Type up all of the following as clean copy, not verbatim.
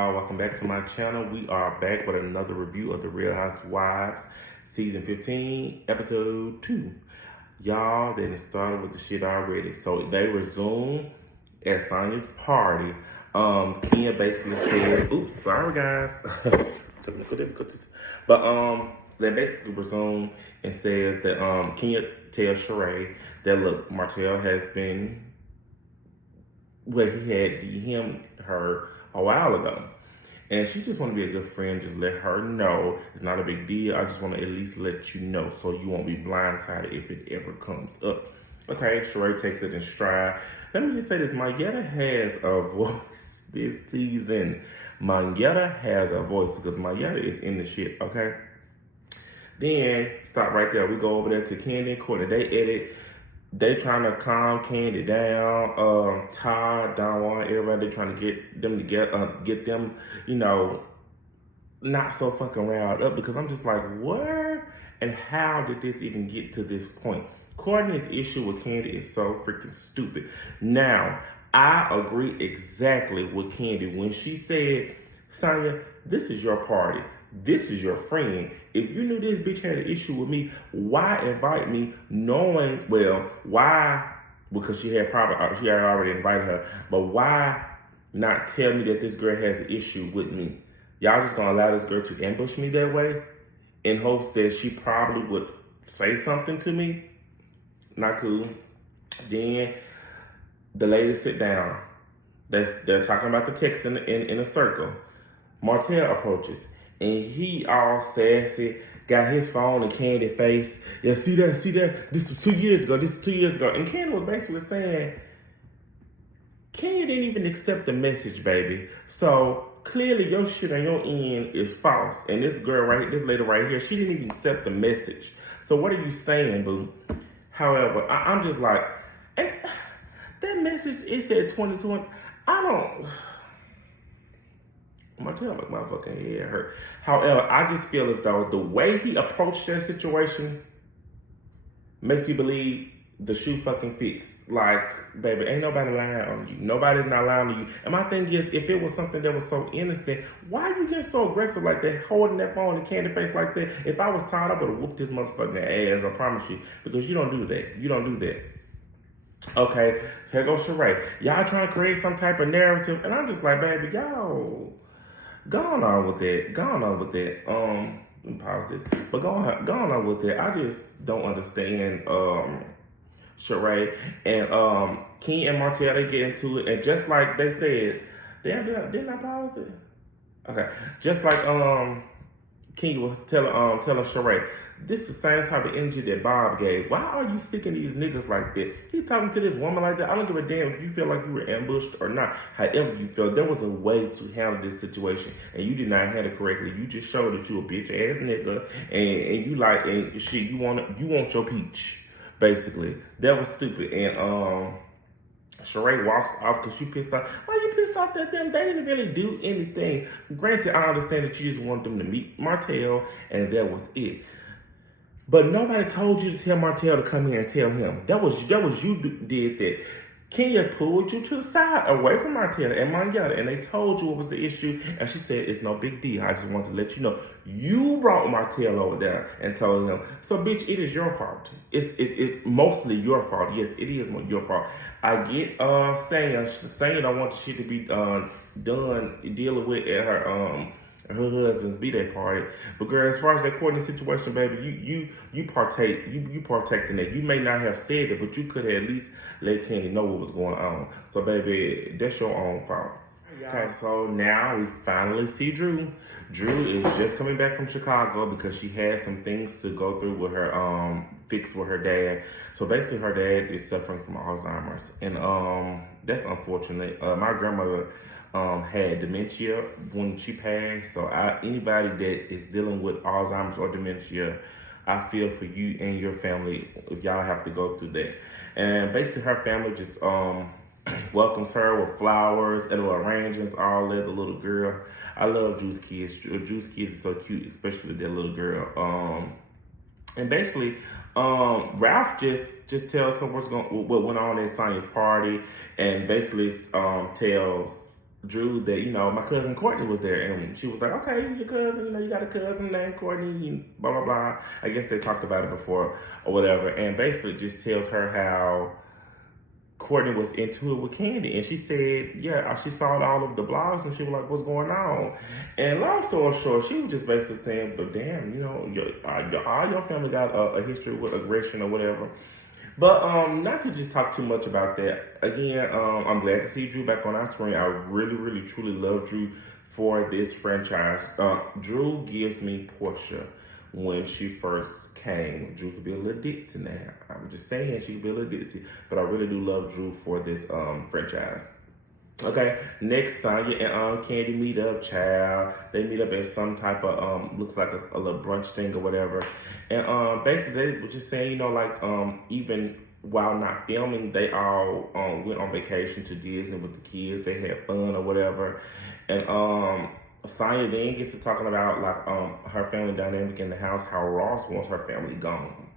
y'all? Welcome back to my channel. We are back with another review of The Real Housewives, Season 15, Episode 2. Y'all, they done started with the shit already. So they resume at Sonya's party. Kenya basically says, oops, sorry guys. Technical difficulties. But they basically resume and says that Kenya tells Sheree that look, Martell has been where he had DM'd her a while ago. And she just want to be a good friend. Just let her know it's not a big deal. I just want to at least let you know so you won't be blindsided if it ever comes up. Okay, Sheree takes it in stride. Let me just say this. Mayetta has a voice this season. Mayetta has a voice because Mayetta is in the shit, okay? Then, stop right there. We go over there to Candy and Courtney. They edit. They trying to calm Candy down. Todd, Don Juan, everybody, they trying to get them together, get them, you know, not so fucking riled up, because I'm just like, where and how did this even get to this point? Courtney's issue with Candy is so freaking stupid. Now, I agree exactly with Candy when she said, Sonya, this is your party. This is your friend. If you knew this bitch had an issue with me, why invite me knowing, well, why, because she had already invited her, but why not tell me that this girl has an issue with me? Y'all just gonna allow this girl to ambush me that way in hopes that she probably would say something to me? Not cool. Then the ladies sit down. They're talking about the text in a circle. Martell approaches. And he all sassy, got his phone in Candy's face. Yeah, see that? This was 2 years ago. And Candy was basically saying, Candy didn't even accept the message, baby. So clearly your shit on your end is false. And this lady right here, she didn't even accept the message. So what are you saying, boo? However, I'm just like, and that message, it said 2020. Martell make my fucking head hurt. However, I just feel as though the way he approached that situation makes me believe the shoe fucking fits. Like, baby, ain't nobody lying on you. Nobody's not lying to you. And my thing is, if it was something that was so innocent, why you get so aggressive like that, holding that phone in Candy face like that? If I was tired, I would have whooped this motherfucking ass, I promise you. Because you don't do that. You don't do that. Okay, here goes Sheree. Y'all trying to create some type of narrative, and I'm just like, baby, y'all, go on with that. Let me pause this. But go on with that. I just don't understand Sheree and King and Martell, they get into it, and just like they said, didn't I pause it? Okay. Just like King was telling Sheree, this is the same type of energy that Bob gave. Why are you sticking these niggas like that? He talking to this woman like that. I don't give a damn if you feel like you were ambushed or not. However you feel, there was a way to handle this situation, and you did not handle it correctly. You just showed that you a bitch ass nigga, and you like, and shit, you want your peach, basically. That was stupid. And Sheree walks off because she pissed off. Why you pissed off at them? They didn't really do anything. Granted, I understand that you just want them to meet Martell, and that was it. But nobody told you to tell Martell to come here and tell him. That was you did that. Kenya pulled you to the side away from Martell and Mayetta, and they told you what was the issue, and she said, it's no big deal. I just want to let you know. You brought Martell over there and told him. So, bitch, it is your fault. It's mostly your fault. Yes, it is your fault. I get saying I want the shit to be done dealing with at her husband's B-Day party. But girl, as far as that Courtney situation, baby, you partake in that. You may not have said it, but you could have at least let Candy know what was going on. So baby, that's your own fault. Okay, so now we finally see Drew. Drew is just coming back from Chicago because she had some things to go through with her, fix with her dad. So basically her dad is suffering from Alzheimer's. And that's unfortunate. My grandmother had dementia when she passed. So anybody that is dealing with Alzheimer's or dementia, I feel for you and your family if y'all have to go through that. And basically her family just welcomes her with flowers, little arrangements, all that. The little girl, I love Drew's kids. Drew's kids is so cute, especially that little girl. And basically, Ralph just tells her what went on at Sonya's party, and basically tells Drew that, my cousin Courtney was there. And she was like, okay, your cousin, you got a cousin named Courtney, blah, blah, blah. I guess they talked about it before or whatever. And basically just tells her how Courtney was into it with Candy. And she said, yeah, she saw all of the blogs and she was like, what's going on? And long story short, she was just basically saying, but damn, all your family got a history with aggression or whatever. But not to just talk too much about that. Again, I'm glad to see Drew back on our screen. I really, really, truly love Drew for this franchise. Drew gives me Portia when she first came. Drew could be a little ditzy now. I'm just saying she could be a little ditzy. But I really do love Drew for this franchise. Okay, next Sonya and Candy meet up, child. They meet up at some type of looks like a little brunch thing or whatever. And basically they were just saying, even while not filming, they all went on vacation to Disney with the kids. They had fun or whatever. And Sonya then gets to talking about like her family dynamic in the house, how Ross wants her family gone.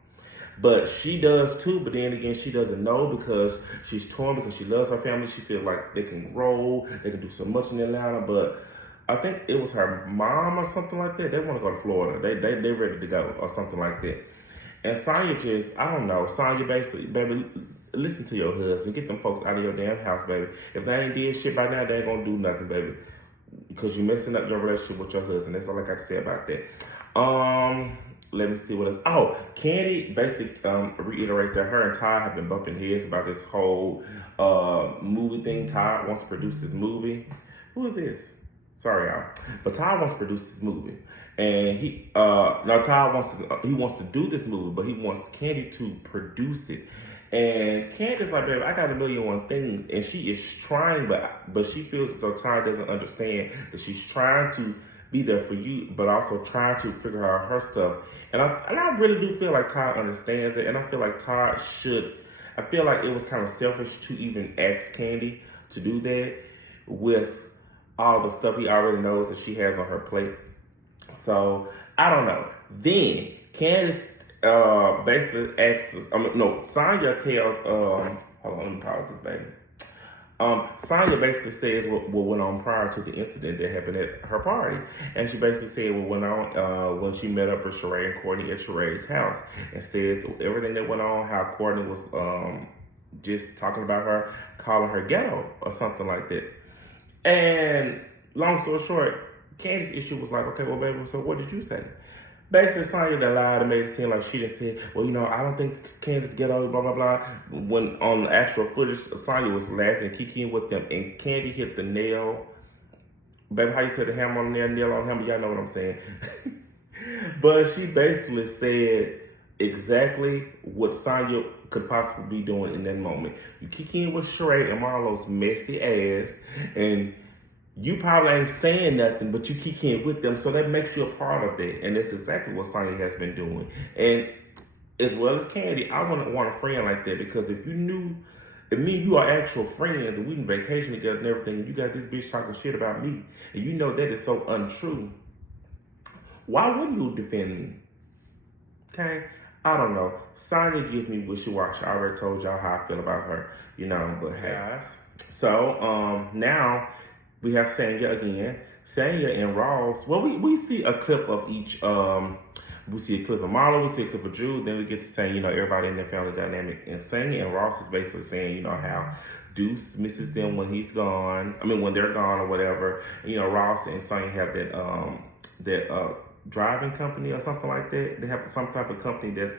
But she does too, but then again, she doesn't know because she's torn because she loves her family. She feels like they can grow, they can do so much in Atlanta, but I think it was her mom or something like that. They want to go to Florida. They're ready to go or something like that. And Sonya just, I don't know. Sonya basically, baby, listen to your husband. Get them folks out of your damn house, baby. If they ain't did shit by now, they ain't gonna do nothing, baby. Because you're messing up your relationship with your husband. That's all I got to say about that. Let me see what else. Oh, Candy basically reiterates that her and Todd have been bumping heads about this whole movie thing. Todd wants to produce this movie. Who is this? Sorry, y'all. But Todd wants to produce this movie. And Todd wants to do this movie, but he wants Candy to produce it. And Candy's like, baby, I got 1,000,001 things. And she is trying, but she feels as though Todd doesn't understand that she's trying to be there for you, but also trying to figure out her stuff. And I really do feel like Todd understands it, and I feel like Todd should. I feel like it was kind of selfish to even ask Candy to do that with all the stuff he already knows that she has on her plate. So, I don't know. Then, Candace basically asks, Sonya tells, hold on, let me pause this, baby. Sonya basically says what went on prior to the incident that happened at her party. And she basically said what went on when she met up with Sheree and Courtney at Sheree's house. And says everything that went on, how Courtney was just talking about her, calling her ghetto or something like that. And long story short, Candy's issue was like, okay, well, baby, so what did you say? Basically, Sonya that lied and made it seem like she just said, well, I don't think Candace ghetto, blah, blah, blah. When on the actual footage, Sonya was laughing and kicking with them, and Candy hit the nail. Baby, how you said the hammer on the nail on hammer? Y'all know what I'm saying. But she basically said exactly what Sonya could possibly be doing in that moment. You kick in with Sheree and Marlo's messy ass, and you probably ain't saying nothing, but you kick in with them, so that makes you a part of that. And that's exactly what Sonya has been doing. And as well as Candy, I wouldn't want a friend like that, because if me and you are actual friends and we can vacation together and everything, and you got this bitch talking shit about me, and you know that is so untrue, why wouldn't you defend me? Okay? I don't know. Sonya gives me wishy-washy. I already told y'all how I feel about her, but hey. Guys. So, now we have Sonya again. Sonya and Ross. Well, we see a clip of each. We see a clip of Marlo. We see a clip of Drew. Then we get to saying, everybody in their family dynamic. And Sonya and Ross is basically saying, how Deuce misses them when he's gone. I mean, when they're gone or whatever. Ross and Sonya have that driving company or something like that. They have some type of company that's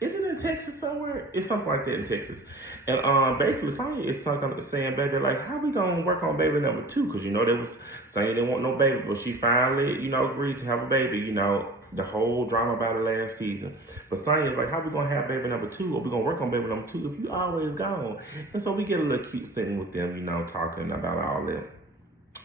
is it in Texas somewhere? It's something like that in Texas. And basically Sonya is saying, baby, like, how we gonna work on baby number 2? Because they was saying they want no baby, but she finally, agreed to have a baby, the whole drama about it last season. But Sonya is like, how we gonna have baby number 2? Or we gonna work on baby number 2 if you always gone? And so we get a little cute scene with them, talking about all that.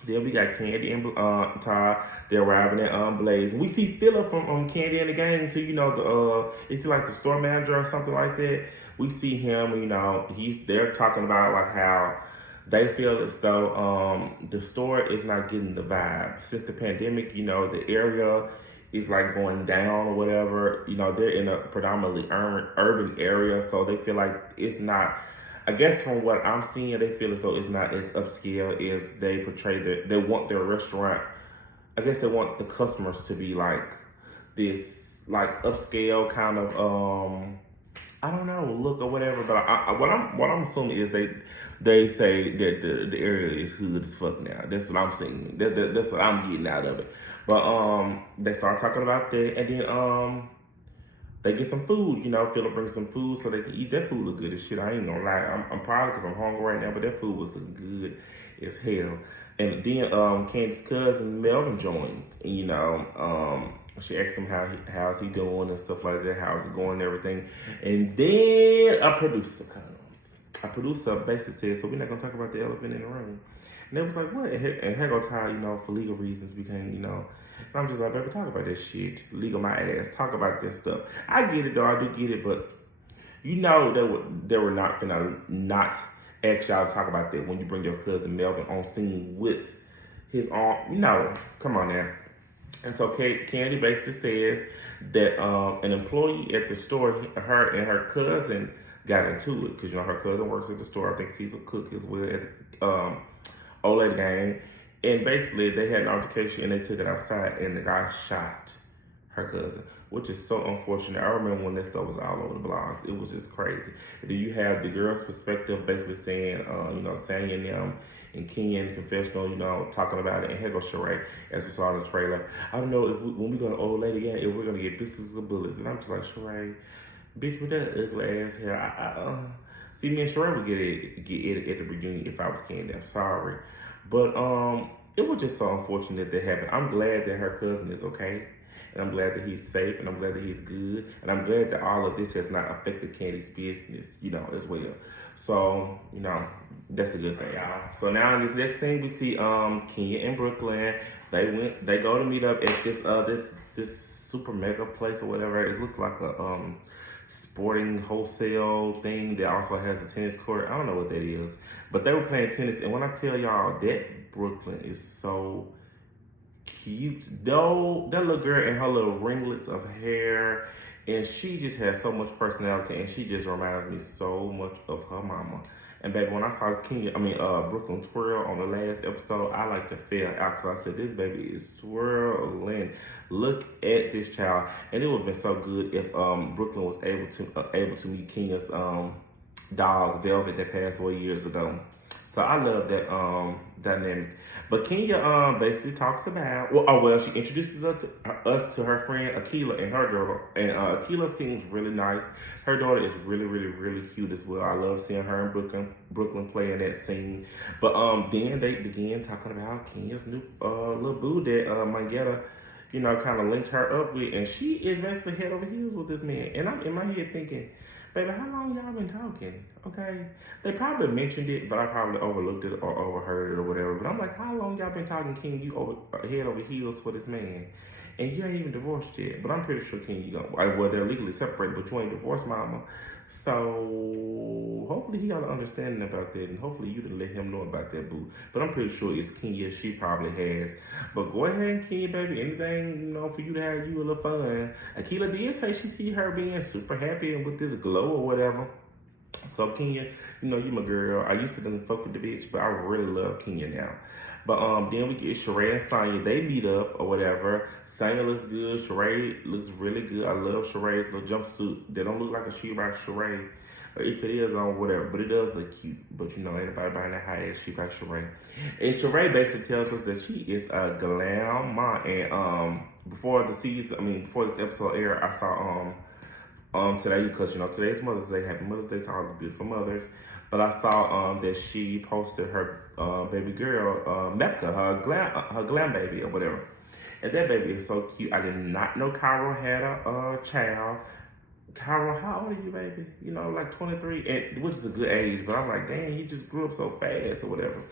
Then we got Candy and Todd. They're arriving at Blaze. And we see Philip from Candy and the gang too. It's like the store manager or something like that. We see him. They're talking about like how they feel as though the store is not getting the vibe since the pandemic. The area is like going down or whatever. They're in a predominantly urban area, so they feel like it's not I guess from what I'm seeing, they feel as though it's not as upscale as they portray that they want their restaurant. I guess they want the customers to be like this, like upscale kind of I don't know, look or whatever. But what I'm assuming is they say that the area is hood as fuck now. That's what I'm seeing. That's what I'm getting out of it. But they start talking about that, and then they get some food. You know, Philip brings some food so they can eat. That food look good as shit. I ain't gonna lie. I'm proud because I'm hungry right now, but that food was looking good as hell. And then Candy's cousin Melvin joined, and she asked him how's he doing and stuff like that, how's it going and everything. And then a producer comes. A producer basically said, so we're not gonna talk about the elephant in the room. And they was like, what? And here go Ty, for legal reasons we can't, And I'm just like, baby, talk about that shit. Legal my ass. Talk about this stuff. I get it though, I do get it, but they were not finna not ask y'all to talk about that when you bring your cousin Melvin on scene with his arm. Come on now. And so Candy basically says that an employee at the store, her and her cousin got into it because her cousin works at the store. I think she's a cook as well at the OLED game. And basically they had an altercation and they took it outside and the guy shot her cousin, which is so unfortunate. I remember when this stuff was all over the blogs. It was just crazy. And then you have the girl's perspective basically saying, Sanya and them and Kenya in the confessional, talking about it. And here goes Sheree, as we saw in the trailer. I don't know when we go to Old Lady again, if we're going to get business of bullets. And I'm just like, Sheree, bitch, with that ugly ass hair. See, me and Sheree would get it at the beginning if I was Candy. I'm sorry. But it was just so unfortunate that happened. I'm glad that her cousin is okay. And I'm glad that he's safe, and I'm glad that he's good. And I'm glad that all of this has not affected Candy's business, as well. So, that's a good thing, y'all. So now in this next scene, we see Kenya in Brooklyn. They go to meet up at this super mega place or whatever. It looks like a sporting wholesale thing that also has a tennis court. I don't know what that is. But they were playing tennis, and when I tell y'all that Brooklyn is so cute, though, that little girl and her little ringlets of hair, and she just has so much personality, and she just reminds me so much of her mama. And baby, when I saw Brooklyn twirl on the last episode, I like to fell out because I said, this baby is swirling. Look at this child. And it would have been so good if Brooklyn was able to meet Kenya's dog Velvet that passed away years ago. So I love that dynamic. But Kenya basically talks about, she introduces us to her friend Akilah and her daughter. And Akilah seems really nice. Her daughter is really, really, really cute as well. I love seeing her and Brooklyn play in that scene. But then they began talking about Kenya's new little boo that Mangetta, kind of linked her up with. And she is basically head over heels with this man. And I'm in my head thinking, baby, how long y'all been talking? Okay. They probably mentioned it, but I probably overlooked it or overheard it or whatever. But I'm like, how long y'all been talking, King? You head over heels for this man. And you ain't even divorced yet. But I'm pretty sure, King, they're legally separated, but you ain't divorced, mama. So hopefully he got an understanding about that, and hopefully you didn't let him know about that, boo. But I'm pretty sure it's Kenya. She probably has. But go ahead, Kenya, baby. Anything, for you to have you a little fun. Akilah did say she see her being super happy and with this glow or whatever. So Kenya, you my girl. I used to fuck with the bitch, but I really love Kenya now. But then we get Sheree and Sanya. They meet up or whatever. Sanya looks good. Sheree looks really good. I love Sheree's little jumpsuit. They don't look like a shoe by Sheree. Or if it is on whatever. But it does look cute. But ain't nobody buying that high ass shoe by Sheree. And Sheree basically tells us that she is a glam mom. And before this episode aired, I saw today, because today's Mother's Day. Happy Mother's Day to all the beautiful mothers. But I saw that she posted her baby girl, Mecca, her glam baby or whatever. And that baby is so cute. I did not know Cairo had a child. Cairo, how old are you, baby? Like 23, and which is a good age. But I'm like, dang, he just grew up so fast or whatever.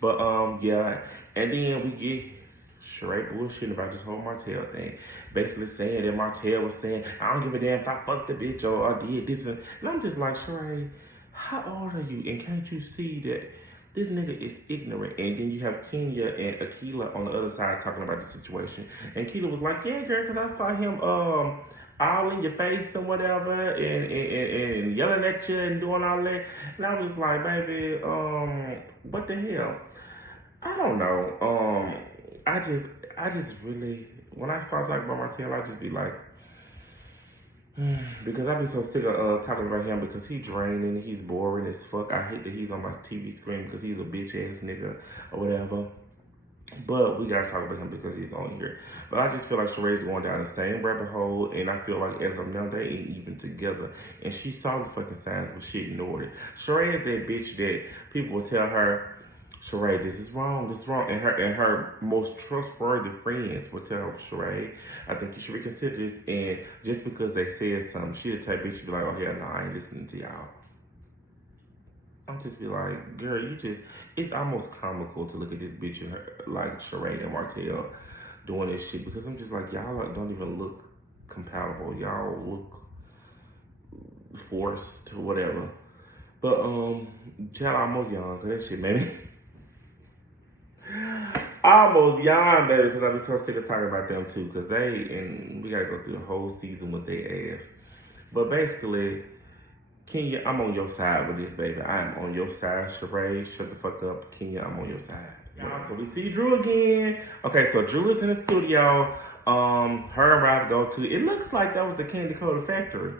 But yeah, and then we get Sheree bullshitting about this whole Martell thing. Basically saying that Martell was saying, I don't give a damn if I fucked the bitch or I did this. And I'm just like, Sheree, how old are you? And can't you see that this nigga is ignorant? And then you have Kenya and Akilah on the other side talking about the situation. And Akilah was like, yeah, girl, because I saw him all in your face and whatever, and yelling at you and doing all that. And I was like, baby, what the hell? I don't know. I just really, when I start talking about Martell, I just be like, because I be so sick of talking about him because he draining, he's boring as fuck. I hate that he's on my TV screen because he's a bitch ass nigga or whatever. But we gotta talk about him because he's on here. But I just feel like Sheree's going down the same rabbit hole, and I feel like as of now they ain't even together. And she saw the fucking signs, but she ignored it. Sheree is that bitch that people will tell her, Sheree, this is wrong, and her most trustworthy friends will tell Sheree, I think you should reconsider this. And just because they said something, she the type bitch to be like, oh hell no, I ain't listening to y'all. I'm just be like, girl, you just, it's almost comical to look at this bitch and her, like Sheree and Martell doing this shit, because I'm just like, y'all don't even look compatible. Y'all look forced or whatever. But, child, almost young, cause that shit made me almost young, baby, because I be so sick of talking about them too, because and we gotta go through the whole season with their ass. But basically, Kenya, I'm on your side with this, baby. I am on your side. Sheree, shut the fuck up. Kenya, I'm on your side. Yeah. So we see Drew again. Okay, so Drew is in the studio. Her and Ralph go to, it looks like that was the Candy Coated Factory.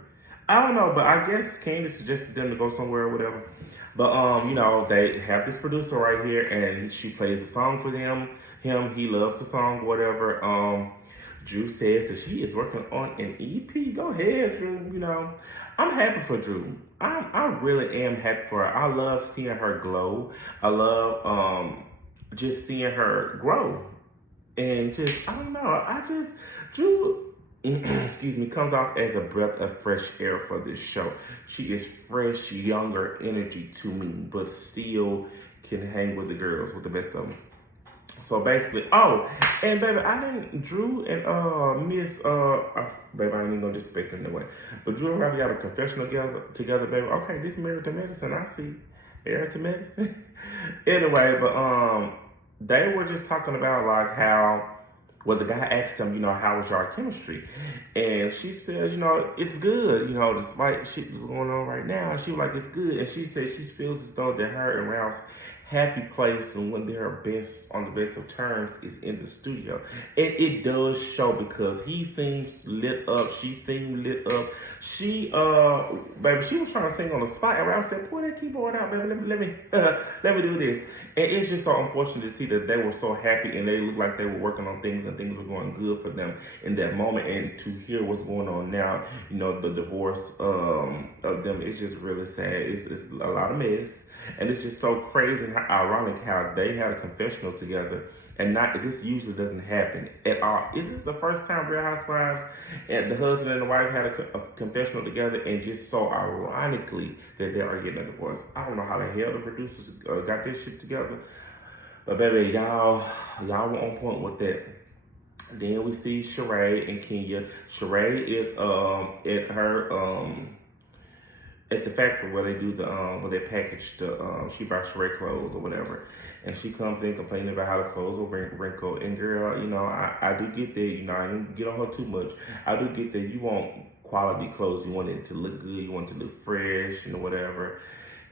I don't know, but I guess Candy suggested them to go somewhere or whatever. But, you know, they have this producer right here, and she plays a song for them. He loves the song, whatever. Drew says that she is working on an EP. Go ahead, Drew, you know. I'm happy for Drew. I really am happy for her. I love seeing her glow. I love just seeing her grow. And just, I don't know, Drew, excuse me, comes off as a breath of fresh air for this show. She is fresh, younger energy to me, but still can hang with the girls, with the best of them. So basically, and baby, Drew and Miss, baby, I ain't even gonna disrespect them that way. But Drew and Ravi got a confessional together, baby. Okay, this married to medicine, I see. Married to medicine. Anyway, but they were just talking about like how, well, the guy asked them, you know, how was your chemistry? And she says, you know, it's good, you know, despite shit that's going on right now. She was like, it's good. And she said she feels as though that her and Ralph's happy place and when they're on the best of terms is in the studio. And it does show because he seems lit up. She seemed lit up. Baby, she was trying to sing on the spot, and Ralph said, pull that keyboard out, baby, let me do this. And it's just so unfortunate to see that they were so happy and they looked like they were working on things and things were going good for them in that moment. And to hear what's going on now, you know, the divorce of them, it's just really sad. It's a lot of mess. And it's just so crazy and ironic how they had a confessional together, and this usually doesn't happen at all. Is this the first time Real Housewives and the husband and the wife had a confessional together, and just so ironically that they are getting a divorce? I don't know how the hell the producers got this shit together, but baby, y'all were on point with that. Then we see Sheree and Kenya. Sheree is at her at the factory where they do where they package she buys Sheree clothes or whatever. And she comes in complaining about how the clothes are wrinkled. And girl, you know, I do get that, you know, I didn't get on her too much. I do get that you want quality clothes. You want it to look good. You want it to look fresh and whatever.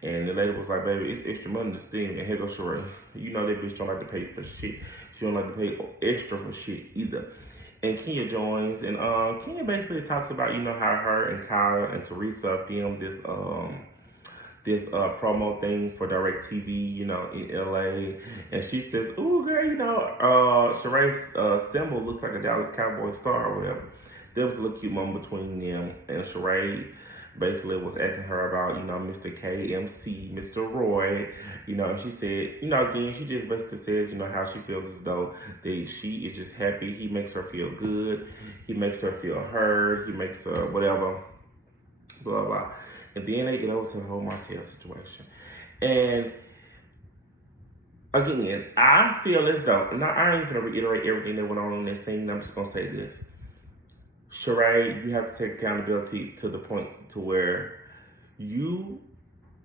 And the lady was like, baby, it's extra money to steam. And here goes Sheree. You know that bitch don't like to pay for shit. She don't like to pay extra for shit either. And Kenya joins, and Kenya basically talks about, you know, how her and Kyle and Teresa filmed this promo thing for DirecTV, you know, in LA. And she says, ooh, girl, you know, Sheree's symbol looks like a Dallas Cowboy star or whatever. There was a little cute moment between them, and Sheree basically was asking her about, you know, Mr. KMC, Mr. Roy, you know, and she said, you know, again, she just basically says, you know, how she feels as though that she is just happy. He makes her feel good. He makes her feel heard. He makes her whatever, blah, blah. And then they get over to the whole Martell situation. And again, I feel as though, now I ain't gonna reiterate everything that went on in this scene. I'm just gonna say this. Sheree, you have to take accountability to the point to where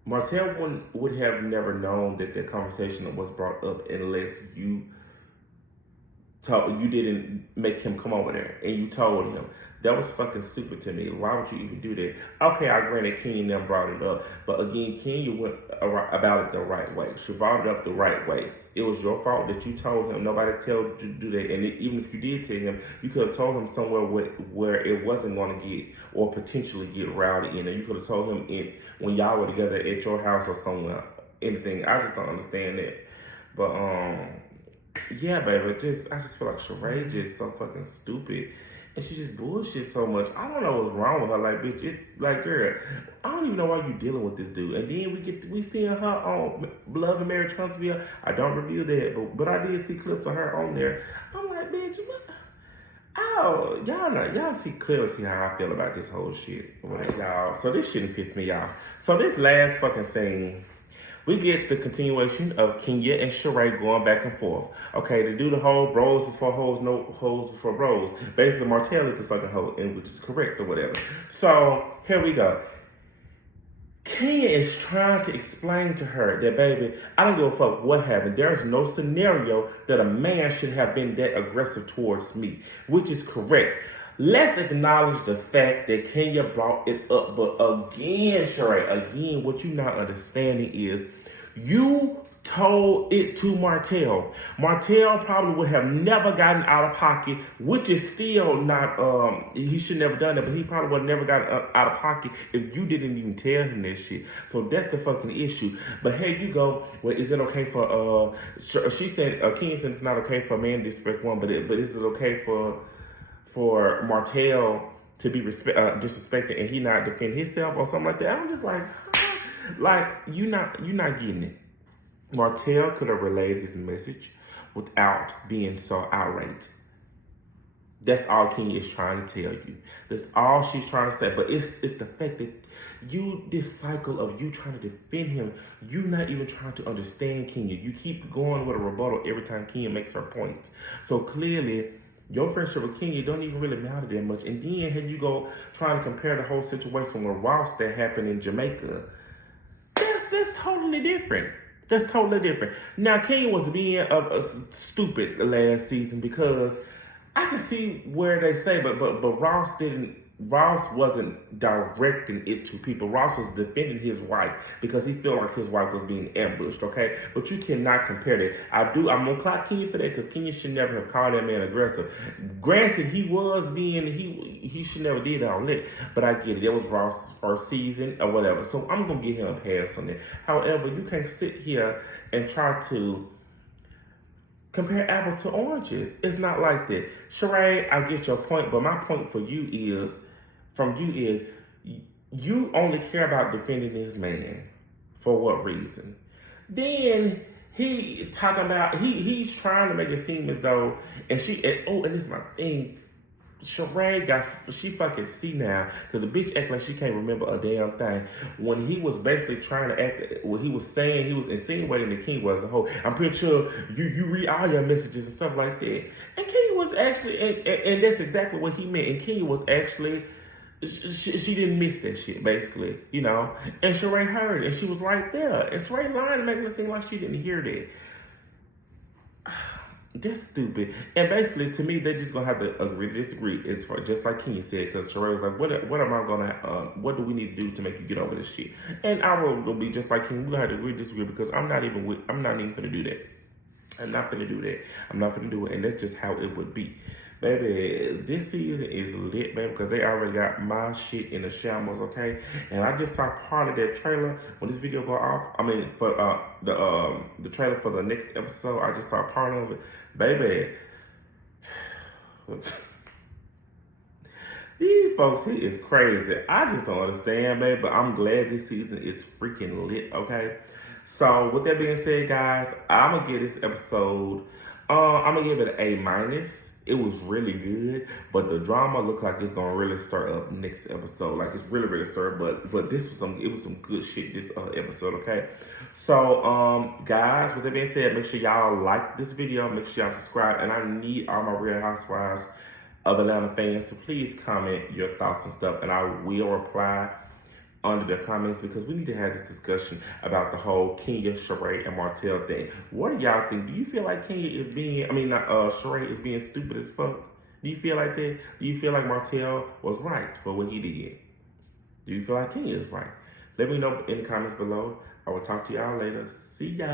Martell would have never known that the conversation was brought up unless you you didn't make him come over there, and you told him. That was fucking stupid to me. Why would you even do that? Okay, I granted Kenya never brought it up, but again, Kenya went about it the right way. She brought it up the right way. It was your fault that you told him. Nobody told you to do that, and even if you did tell him, you could have told him somewhere where it wasn't going to get or potentially get rowdy in, and you could have told him when y'all were together at your house or somewhere. Anything. I just don't understand that, but yeah, baby. I just feel like Sheree just so fucking stupid. And she just bullshit so much. I don't know what's wrong with her. Like, bitch, it's like, girl, I don't even know why you dealing with this dude. And then we seeing her on Love and Marriage Huntsville. I don't review that, but I did see clips of her on there. I'm like, bitch, what? Oh, y'all see clearly see how I feel about this whole shit. Right, y'all. So this shouldn't piss me off. So this last fucking scene, we get the continuation of Kenya and Sheree going back and forth. Okay, to do the whole bros before hoes, no hoes before bros. Basically, Martell is the fucking hoe, and which is correct or whatever. So, here we go. Kenya is trying to explain to her that, baby, I don't give a fuck what happened. There is no scenario that a man should have been that aggressive towards me, which is correct. Let's acknowledge the fact that Kenya brought it up. But again, Sheree, what you're not understanding is you told it to Martell. Martell probably would have never gotten out of pocket, which is still not, he should never done that, but he probably would have never gotten out of pocket if you didn't even tell him that shit. So that's the fucking issue. But here you go. Well, is it okay for, she said, Kenya said it's not okay for a man to disrespect one, but is it okay for Martell to be disrespected and he not defend himself or something like that? I'm just like you're not getting it. Martell could have relayed his message without being so irate. That's all Kenya is trying to tell you. That's all she's trying to say. But it's the fact that this cycle of you trying to defend him, you not even trying to understand Kenya. You keep going with a rebuttal every time Kenya makes her point. So clearly, your friendship with Kenya don't even really matter that much. And then here you go trying to compare the whole situation with Ross that happened in Jamaica. That's totally different. That's totally different. Now, Kenya was being stupid last season because I can see where they say, but Ross wasn't directing it to people. Ross was defending his wife because he felt like his wife was being ambushed, okay? But you cannot compare that. I'm going to clock Kenya for that because Kenya should never have called that man aggressive. Granted, he should never did all that, but I get it. It was Ross' first season or whatever. So I'm going to give him a pass on that. However, you can't sit here and try to compare apples to oranges. It's not like that. Sheree, I get your point, but my point for you is, you only care about defending this man. For what reason? Then he talking about, he's trying to make it seem as though, and this is my thing, Sheree she fucking see now, because the bitch act like she can't remember a damn thing. When he was basically trying to act, what he was saying, he was insinuating that King was a hoe. I'm pretty sure you read all your messages and stuff like that. And Kenya was actually, and that's exactly what he meant. And Kenya was actually, she didn't miss that shit, basically, you know. And Sheree heard it, and she was right there. And Sheree lying to make it seem like she didn't hear that. That's stupid. And basically, to me, they're just gonna have to agree to disagree. It's for just like Kenya said, because Sheree was like, what do we need to do to make you get over this shit? And I will be just like Kenya. We're gonna have to agree to disagree because I'm not even gonna do that. I'm not gonna do that. I'm not gonna do it. And that's just how it would be. Baby, this season is lit, baby, because they already got my shit in the shambles, okay? And I just saw part of that trailer when this video go off. I mean, for the trailer for the next episode, I just saw part of it. Baby, these folks here is crazy. I just don't understand, baby, but I'm glad this season is freaking lit, okay? So, with that being said, guys, I'm going to give this episode, I'm going to give it an A-. It was really good, but the drama looks like it's gonna really start up next episode. Like it's really start. But it was some good shit this episode. Okay, so guys, with that being said, make sure y'all like this video. Make sure y'all subscribe, and I need all my Real Housewives of Atlanta fans to please comment your thoughts and stuff, and I will reply under the comments because we need to have this discussion about the whole Kenya, Sheree, and Martell thing. What do y'all think? Do you feel like Kenya is being, Sheree is being stupid as fuck? Do you feel like that? Do you feel like Martell was right for what he did? Do you feel like Kenya is right? Let me know in the comments below. I will talk to y'all later. See ya.